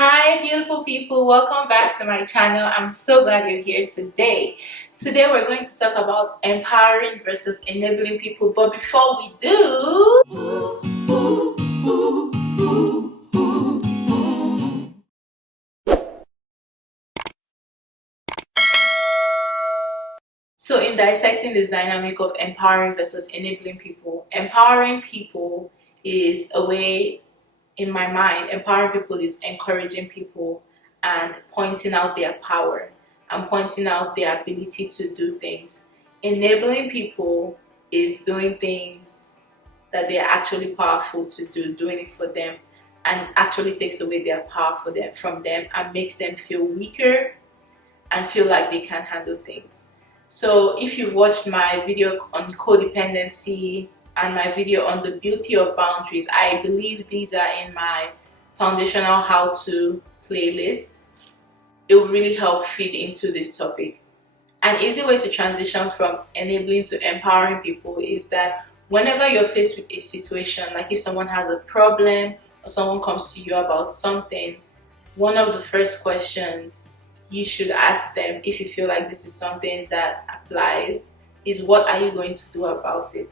Hi beautiful people, welcome back to my channel. I'm so glad you're here today. Today we're going to talk about empowering versus enabling people, but before we do, so in dissecting this dynamic of empowering versus enabling people, empowering people is a way, in my mind, empowering people is encouraging people and pointing out their power and pointing out their ability to do things. Enabling people is doing things that they are actually powerful to do, doing it for them, and actually takes away their power from them and makes them feel weaker and feel like they can't handle things. So if you've watched my video on codependency and my video on the beauty of boundaries, I believe these are in my foundational how-to playlist. It will really help feed into this topic. An easy way to transition from enabling to empowering people is that whenever you're faced with a situation, like if someone has a problem or someone comes to you about something, one of the first questions you should ask them, if you feel like this is something that applies, is what are you going to do about it?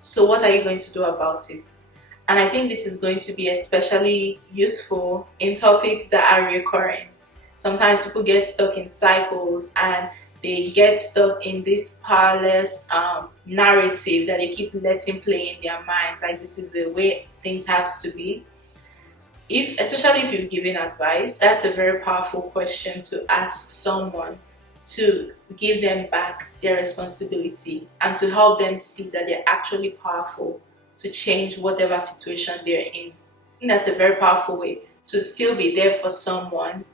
So what are you going to do about it? And I think this is going to be especially useful in topics that are recurring. Sometimes people get stuck in cycles and they get stuck in this powerless narrative that they keep letting play in their minds, like this is the way things have to be. Especially if you're giving advice, that's a very powerful question to ask someone, to give them back their responsibility and to help them see that they're actually powerful to change whatever situation they're in. I think that's a very powerful way to still be there for someone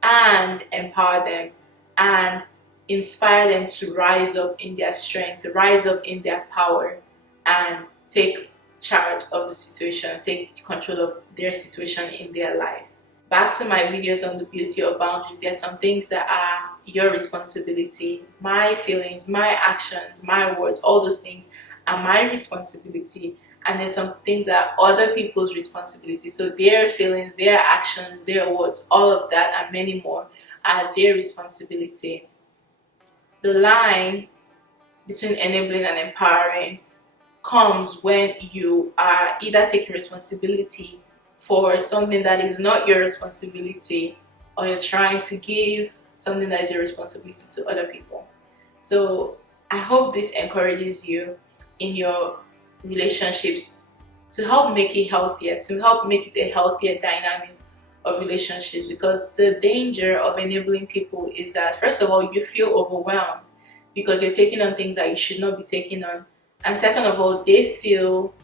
and empower them and inspire them to rise up in their strength, rise up in their power, and take charge of the situation, take control of their situation in their life. Back to my videos on the beauty of boundaries, there are some things that are your responsibility. My feelings, my actions, my words, all those things are my responsibility. And there's some things that are other people's responsibility. So their feelings, their actions, their words, all of that and many more are their responsibility. The line between enabling and empowering comes when you are either taking responsibility for something that is not your responsibility, or you're trying to give something that is your responsibility to other people. So I hope this encourages you in your relationships to help make it healthier, to help make it a healthier dynamic of relationships, because the danger of enabling people is that, first of all, you feel overwhelmed because you're taking on things that you should not be taking on, and second of all, they feel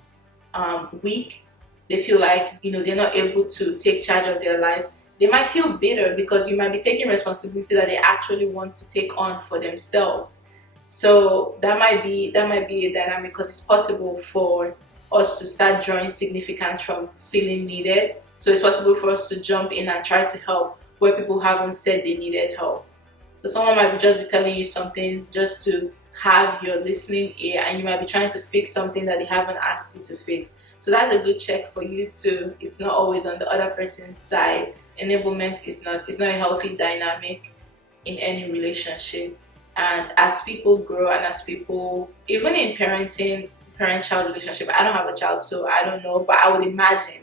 weak. They feel like they're not able to take charge of their lives. They might feel bitter because you might be taking responsibility that they actually want to take on for themselves. So that might be a dynamic, because it's possible for us to start drawing significance from feeling needed. So it's possible for us to jump in and try to help where people haven't said they needed help. So someone might just be telling you something just to have your listening ear, and you might be trying to fix something that they haven't asked you to fix. So that's a good check for you too. It's not always on the other person's side. Enablement is not a healthy dynamic in any relationship. And as people grow, and as people, even in parenting, parent-child relationship, I don't have a child, so I don't know, but I would imagine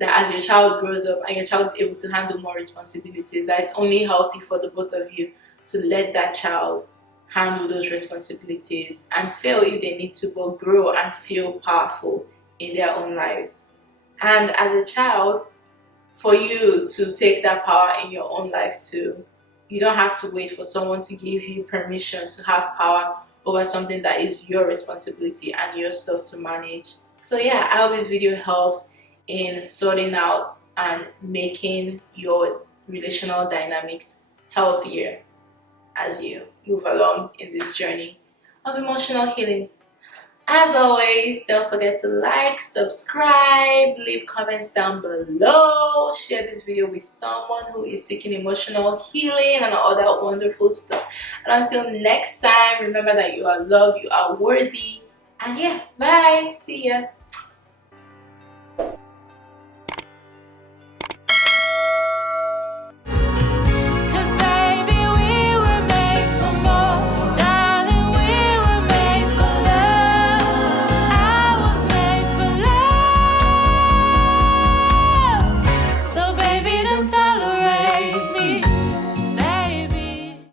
that as your child grows up and your child is able to handle more responsibilities, that it's only healthy for the both of you to let that child handle those responsibilities and fail if they need to, but grow and feel powerful in their own lives. And as a child, for you to take that power in your own life too, you don't have to wait for someone to give you permission to have power over something that is your responsibility and your stuff to manage. So yeah, I hope this video helps in sorting out and making your relational dynamics healthier as you move along in this journey of emotional healing. As always, don't forget to like, subscribe, leave comments down below, share this video with someone who is seeking emotional healing and all that wonderful stuff. And until next time, remember that you are loved, you are worthy, and yeah, bye, see ya.